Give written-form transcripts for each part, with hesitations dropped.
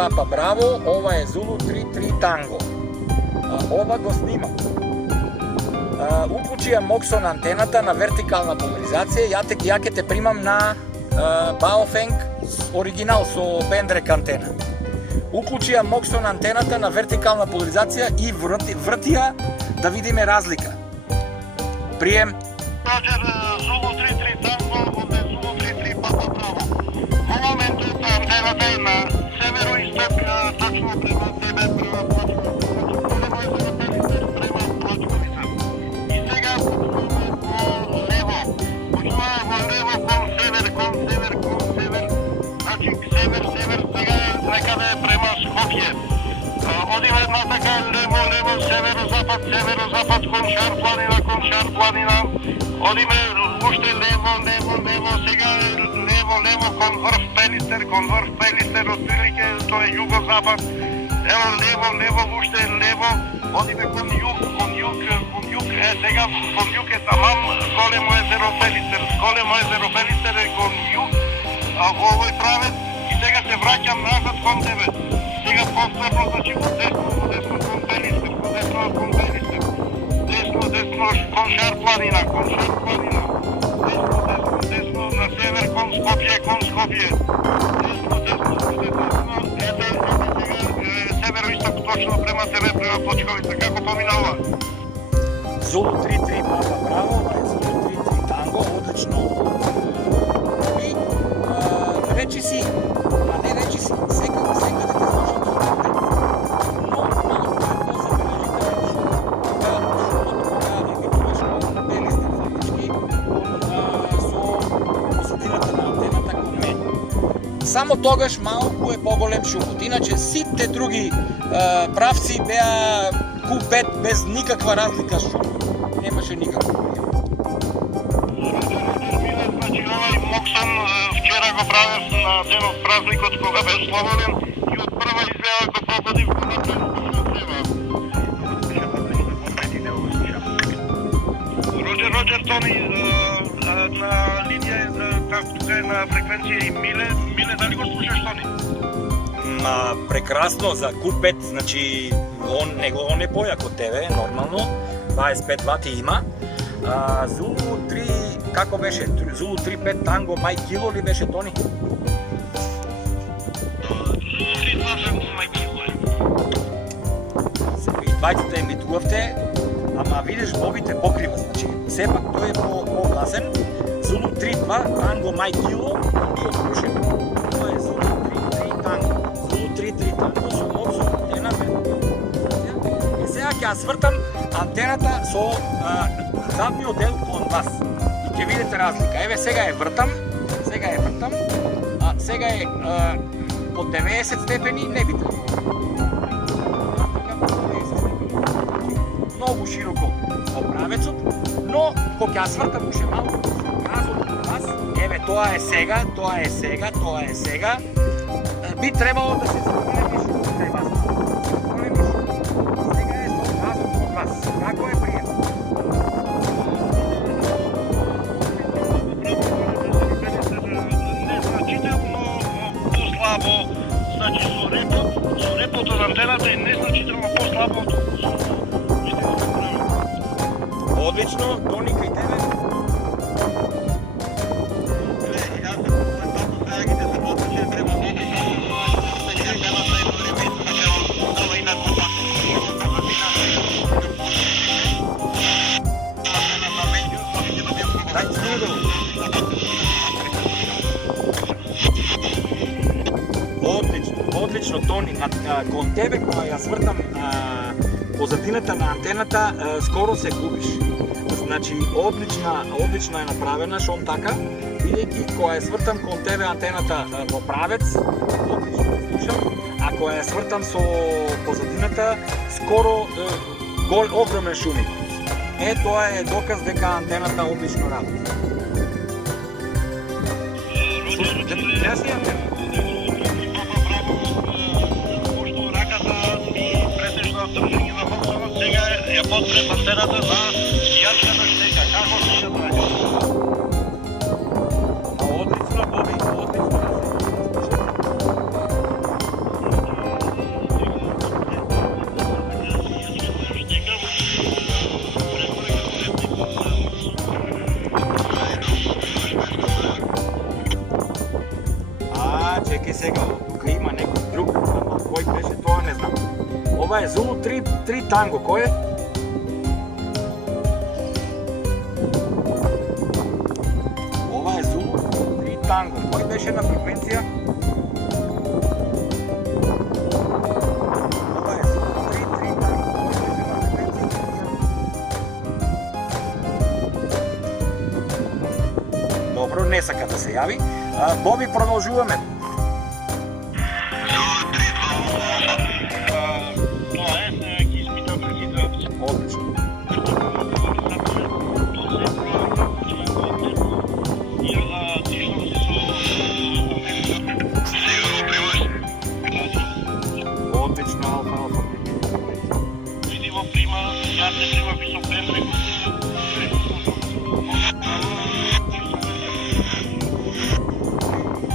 Papa Bravo, ова е Zulu 33 Tango. Ова го снимам. Уклучија Moxon антената на вертикална поляризација, ја ќе те примам на Baofeng оригинал со Bendrek антена. Уклучија Moxon антената на вертикална поляризација и вртија да видиме разлика. Прием. Roger, Zulu 33 Tango, ovde je Zulu 33 Papa Bravo. Во моментот антената е на североисток, точно према тебе, према Плачковица. И сега почнуваме во лево. Почнуваме во лево кон север, значи север, сега е некаде према Скопје. Одиме натака лево, северо-запад, кон Шар планина. Одиме уште лево, сега лево кон врв Пелистер, отприлике тоа е југо-запад. Ево лево, уште лево. Одиме кон југ. Сега кон југ е тамам големо езеро Пелистер е кон југ. Овој правец и сега се враќам назад кон тебе. Сега повторно, значи во десно кон Пелистер. Десно кон Шар планина. Десно на север кон Скопје. Десно, ете сега североисток точно према тебе, према Плачковица, како поминава? Zulu 33 Papa Bravo, ова е Zulu 33 Tango, одлично. И речи си, секаде те слушам со тебе. Но малку по-забележителен кога емитуваш кон Пелистер фактички, со посадината на антената кон мен. Само тогаш малку е поголем шумот. Иначе сите други правци беа Q5 без никаква разлика шум. Немаше никакво. Значи овај Moxon вчера го правев на денов празникот кога бе слободен и од прва изгледа го погодив го направив точно треба. Роджер Тони на линија тука е на фреквенција и Миле, дали го слушаш Тони? Прекрасно за Q5, значи он е појак од тебе, нормално. 25 вати има. Zulu 3, како беше? Zulu 35 Tango Mike Kilo ли беше, Тони? Zulu 38 Mike Kilo е. И двајцата емитувавте, ама видиш бобите покрива, значи сепак тој е по-гласен. Zulu 32 Tango Mike Kilo и отпушен. Тоа е Zulu 33 Tango. Zulu 33 Tango со Moxon антена вертикална. Сега ќе ја свртам антената со задниот дел кон вас и ќе видите разлика. Еве сега е вртам, сега е по 90 степени, не би требало. Многу широко правецот, но кога ќе ја свртам уште малку назад од вас, еве тоа е сега, би требало да се заголеми шумот кај вас. Како е пријем? Незначително послабо, значи со репот од антената е незначително послабо од Одлично, Тони, кај тебе? Одлично, Тони, кон тебе кога ја свртам позадината на антената, скоро се губиш. Значи, одлично е направена, шом така, бидејќи кога ја свртам кон тебе антената во правец, одлично слушам, а кога ја свртам со позадината, скоро огромен шуми. Тоа е доказ дека антената одлично работи. Јас антена. Сега ја потребна антената за јачката штека. Како се ја прави? Одлично, Боби, одлично. Чекай сега, тук има некој друг, ама кој беше тоа не знам. Ова е Зулу 3 Танго, кој е? Ова е Зулу 3 Танго, кој беше на фреквенција? Ова е Зулу 3 Танго, кој беше на фреквенција? Добро, не сака да се јави. Боби, продолжуваме. Одлично. Одлично, алфа. Видимо прима, да се прима високопресник.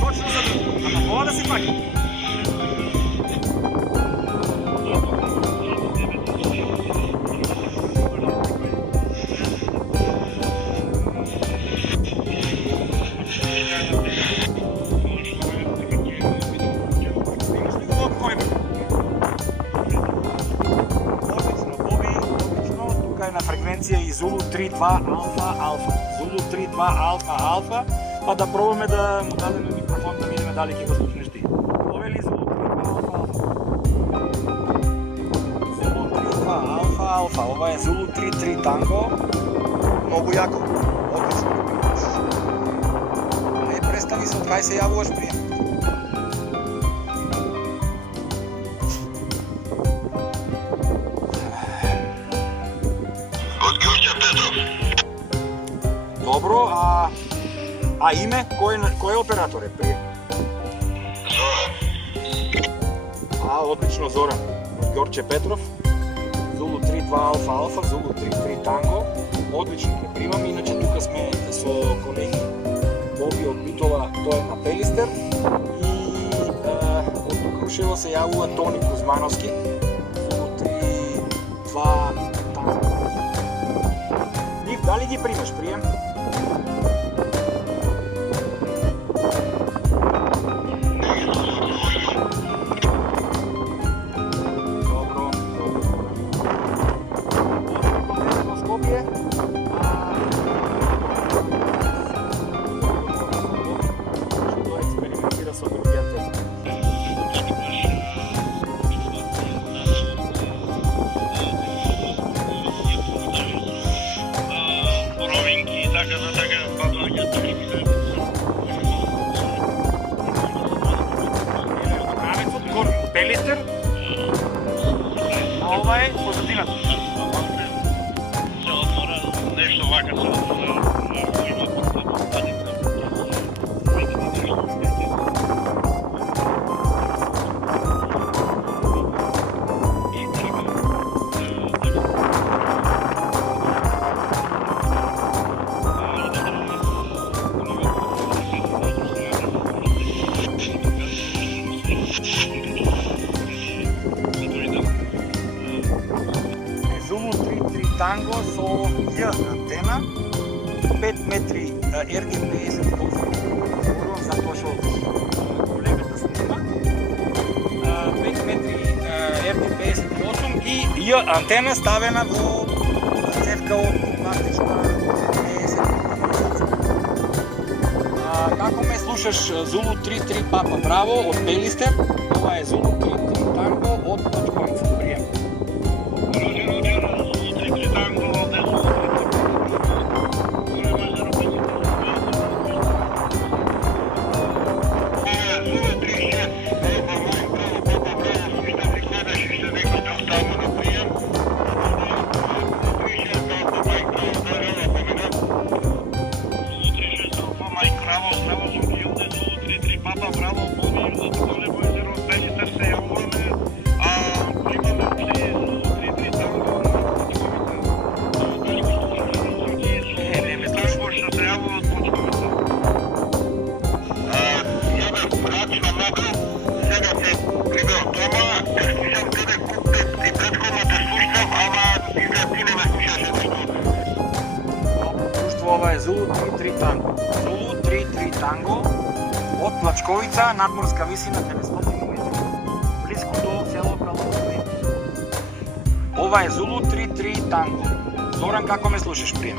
Точно за да... Ама мога да се паки. И Зулу 3-2 алфа. Зулу 3-2 алфа, па да пробваме да му дадеме микрофон да видиме дали ќе го слушнеш ти. Ова е ли Зулу 3-2 Зулу 3-2 алфа. Ова е Зулу 3-3 Танго. Многу јако. Одлично. Не представи се од кај се јавуваш прием. Добро, а име? Кој оператор е прием? Зоран. Одлично, Зоран. Ѓорче Петров. Зулу 3-2 алфа, Зулу 3-3 Танго. Одлично ќе примам, иначе тука сме со колеги Боби од Битола, тој е на Пелистер, и од Крушево се јавува Тони Кузмановски. Зулу 3-2 Танго. Нив дали ги примаш прием? Пелистер, а ова е позадината. Се отвора нешто вака се отвора. Танго со J антена, 5 метри RG58, говорам за тоа што колегата снима, 5 метри RG58 и J антена ставена во цевка од пластична 50. Како ме слушаш Зулу 3-3 Папа Браво од Пелистер, ова е Зулу 3-3 Танго од Точковица. Прием. Ова е Зулу 3-3 Танго. Зулу 3-3 Танго од Плачковица, надморска висина 900 метри, близко до село Калови. Ова е Зулу 33 Танго. Зоран, како ме слушаш, прием?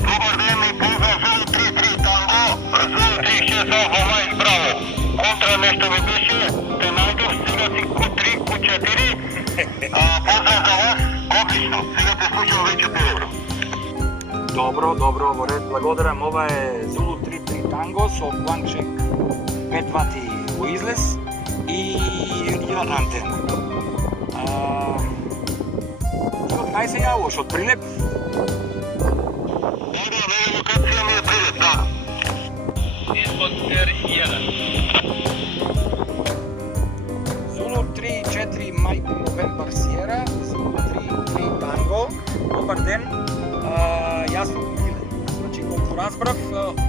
Добър ден и поздрав Зулу 33 Танго, Зулу 36 Алфа Майк Браво. Контра нещо ми беше, те найдох, сега си Q3, Q4. Поздрав за вас, отлично, сега те слушам вече по-добро. Добро, во ред, благодарам. Ова е Zulu 33 Tango со планчек 5 вати во излез и една антена. Ти од кај се јавуваш? Од Прилеп? Да, локација ми е Прилеп, да. Изпод R1. Zulu 34 Mike November Sierra, Zulu 33 Tango. Добар ден. Јас сум Миле. Значи, колку разбрав,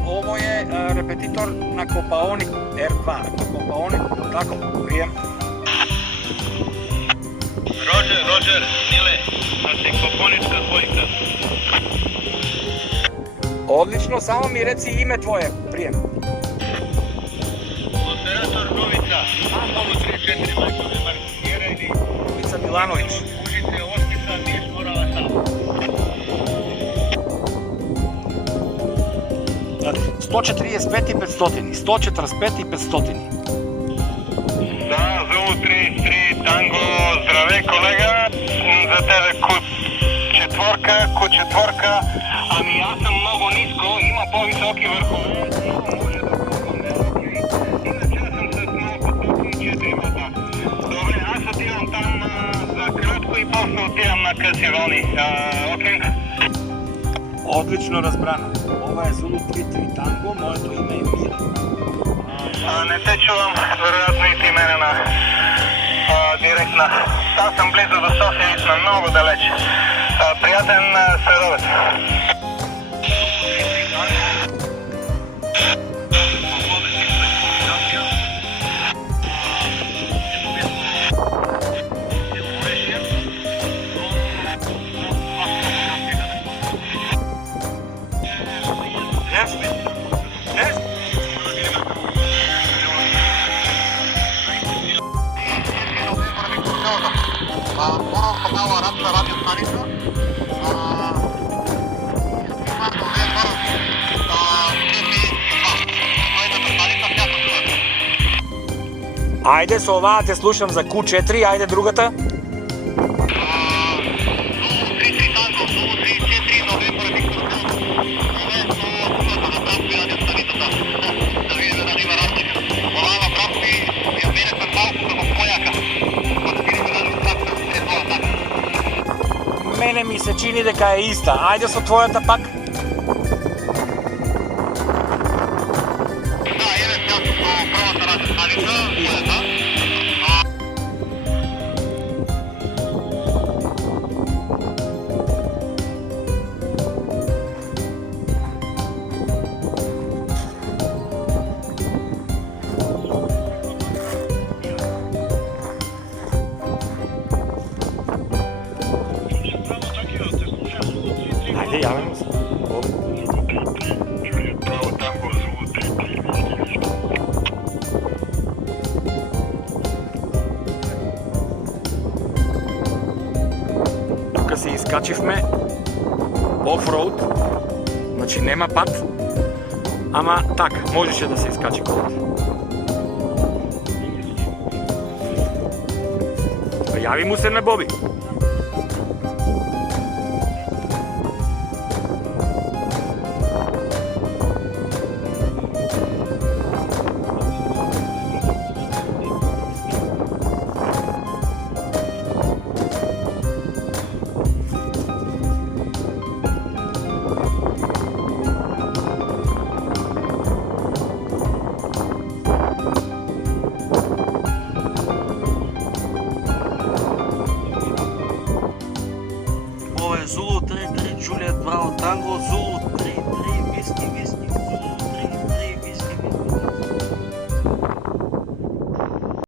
ово е репетитор на Копаоник R2. Копаоник, тако, прием. Роджер, Миле, значи Копоничка двојка. Одлично, само ми реци име твое, прием. Оператор Новица, Зулу 34 Майк Новембар Сиера или Новица Милановиќ. Ужице, Остица, Ниш, Морала, Сава. 145 и 500, 145 и 500. Да, Зулу 33 Танго, здравей колега, за тебе Q4, ами аз съм много ниско, има по-високи върхове, може да пробваме, окей. Иначе аз съм с малко 4 вата. Добре, аз отивам там за кратко и после отивам на къси вълни, окей? Одлично разбрано. Ова е Zulu 33 Tango, моето име е Миле. Не те чувам, вероятно и ти мене на директна. Аз съм близо до София и сме много далеч. Приятен следобед. Канала Радна радио станица. Ајде, со оваа те слушам за Q4, ајде другата. Zulu 33 Танго, Zulu 34 Новембар Виктор Бело. Момент со слушата на Братски радио станицата. Да видиме дали има разлика. Оваа Братски ја менехме малку како појака. Па да видиме дали пак е тоа така. Мене ми се чини дека е иста. Ајде со твојата пак. Да, еве сега со првата радио станица, мојата. Ајде, јаваме се. Право Танго, Zulu 33. Тука се искачивме офроуд, значи нема пат, ама така, можеше да се искачи колата. Јави му се на Боби.